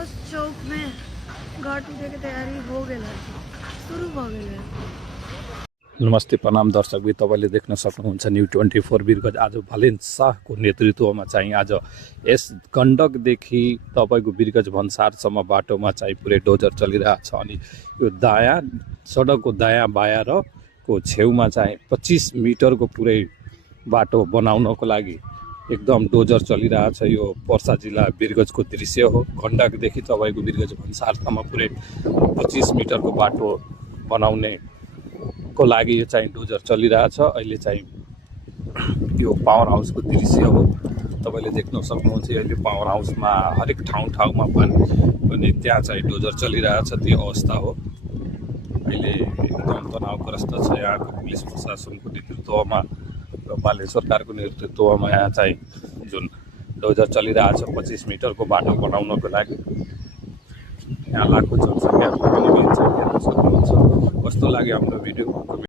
House चौक में घर टूटे के तैयारी हो गई शुरू हो गई। नमस्ते प्रणाम दर्शक भी तपाईँले देख्न सक्नुहुन्छ न्यू 24 वीरगंज। आज भलेन शाहको नेतृत्वमा चाहिँ आज यस गण्डकदेखि तपाईँको वीरगंज भन्सारसम्म बाटोमा चाहिँ पुरै डोजर चलिरहेछ। अनि यो दायाँ सडकको दायाँ बायाँ र को छेउमा चाहिँ 25 मिटरको पुरै बाटो बनाउनको लागि एकदम डोजर चलिरहेछ। यो पर्सा जिल्ला वीरगंजको दृश्य हो। गण्डकदेखि तपाईँको वीरगंज भन्सारसम्म पुरै 25 मिटरको बाटो बनाउने को लागि यो चाहिँ डोजर चलिरहेछ। अहिले चाहिँ यो पावर हाउसको दृश्य हो। तपाईँले देख्न सक्नुहुन्छ अहिले पावर हाउसमा हरेक ठाउँमा पनि त्यहाँ चाहिँ डोजर चलिरहेछ, त्यो अवस्था हो। अहिले एकदम तनावग्रस्त छ यहाँको पुलिस प्रशासनको नेतृत्वमा र बाले सरकारको नेतृत्वमा यहाँ चाहिँ जुन डोजर चलिरहेछ 25 मिटरको बाटो बनाउनको लागि। यहाँ लाखौँ जनसङ्ख्या पनि हेर्न सक्नुहुन्छ। कस्तो लाग्यो हाम्रो भिडियो?